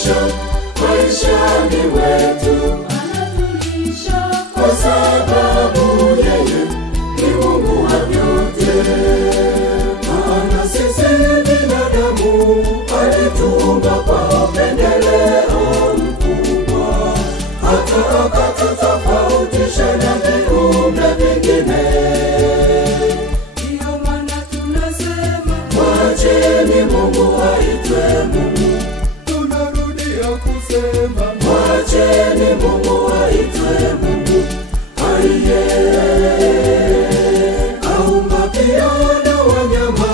anatulisha maishani mwetu, kwa sababu yeye ni Mungu wa vyote. Maana sisi binadamu alituumba kwa upendeleo mkubwa, hata akatutofautisha na viumbe vingine. Ndiyo maana tunasema mwacheni Mungu aitwe Mungu. Tunarudia kusema mwacheni Mungu aitwe Mungu. Aumba pia na wanyama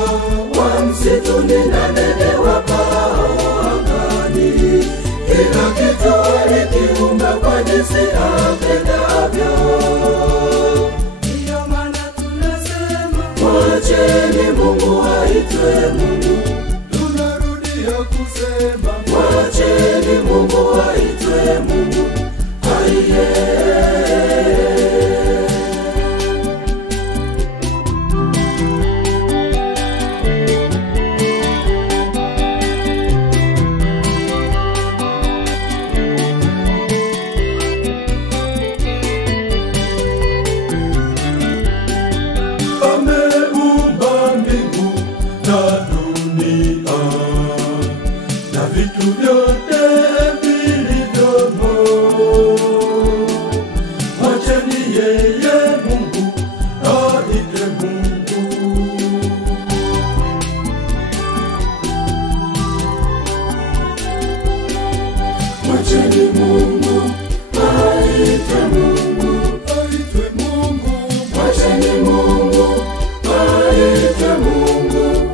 wa msituni na ndege wapao angani. Kila kitu alikiumba kwa jinsi apendavyo. Ndiyo maana tunasema mwacheni Mungu aitwe Mungu. Tunarudia kusema mwacheni Mungu aitwe Mungu. Ameumba mbingu na dunia na vitu vyote vilivyomo. Mwacheni yeye Mungu aitwe Mungu. Mwacheni Mungu aitwe Mungu. Aitwe Mungu. Mwacheni Mungu aitwe Mungu.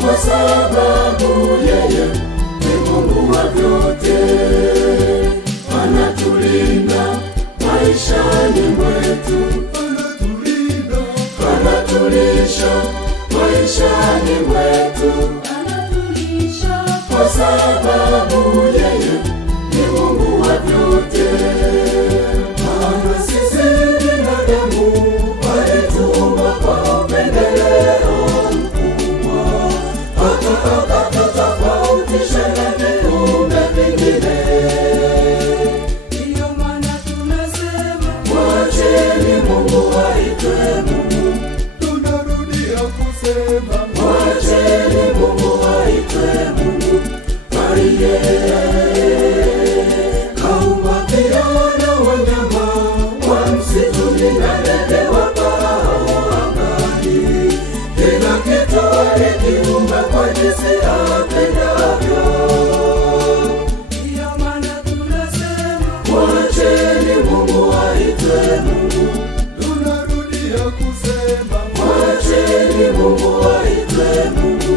Kwa sababu yeye ni Mungu wa vyote. Anatulinda maishani mwetu, anatulisha maishani mwetu, kwa sababu yeye ni Mungu wa vyote. Maana sisi binadamu alituumba kwa upendeleo mkubwa, hata akatutofautisha na viumbe vingine. Ndiyo maana tunasema mwacheni Mungu aitwe Mungu. Tunarudia kusema mwacheni Mungu aitwe Mungu. Aumba pia na wanyama wa msituni na ndege wapao angani. Kila kitu alikiumba kwa jinsi apendavyo. Ndiyo maana tunasema mwacheni Mungu aitwe Mungu. Tunarudia kusema mwacheni Mungu aitwe Mungu.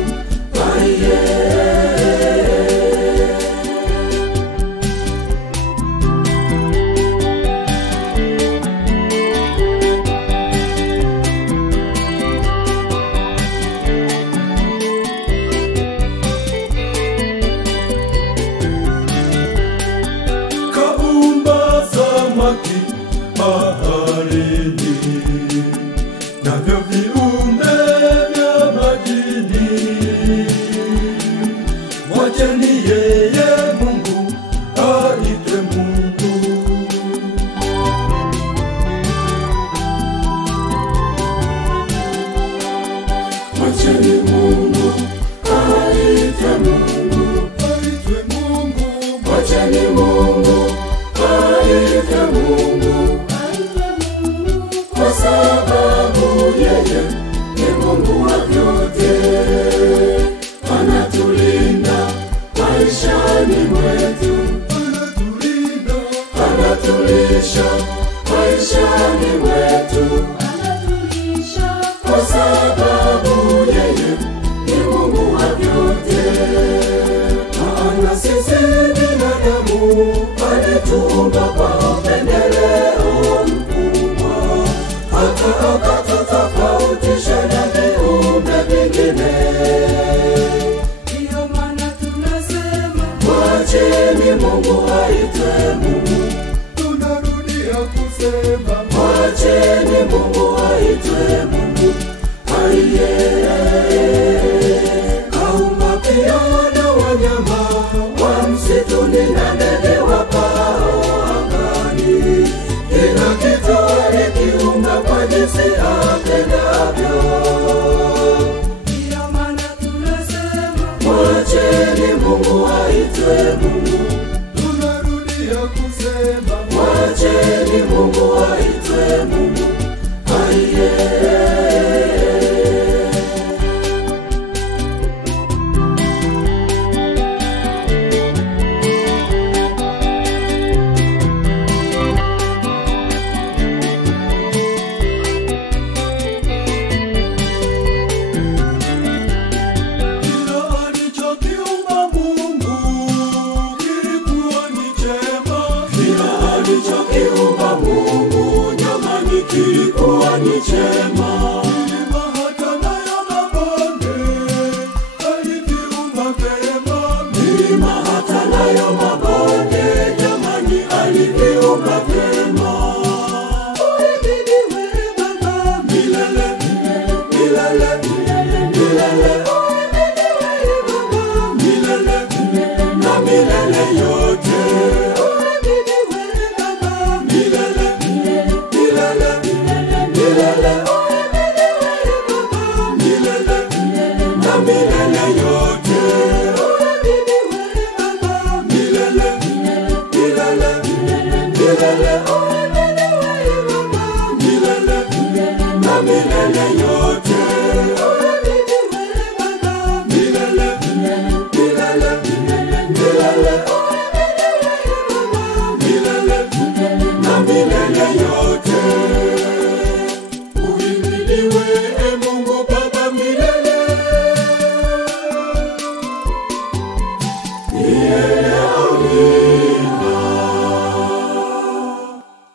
Kaumba samaki baharini, navyo viumbe vya majini. Mwacheni yeye Mungu aitwe Mungu. Mwacheni Mungu aitwe Mungu. Aitwe Mungu. Mwacheni Mungu aitwe Mungu. Kwa sababu yeye ni Mungu wa vyote. Anatulinda maishani mwetu, anatulisha maishani mwetu, kwa sababu yeye ni Mungu wa vyote. Maana sisi binadamu alituumba kwa upendeleo mkubwa, hata akatutofautisha na viumbe vingine. Ndiyo maana tunasema mwacheni Mungu aitwe Mungu. Tunarudia kusema mwacheni Mungu aitwe Mungu. Aumba pia na wanyama wa msituni na ndege wapao angani. Kila kitu alikiumba kwa jinsi apendavyo. Ndiyo maana tunasema mwacheni Mungu aitwe Mungu. Tunarudia kusema mwacheni Mungu aitwe Mungu. Alichokiumba Mungu jamani kilikuwa ni chema. Milima hata nayo mabonde aliviumba vyema. Milima hata nayo mabonde jamani aliviumba vyema. Uhimidiwe Baba milele, milele, milele. Uhimidiwe Baba milele, na milele yote. Uhimidiwe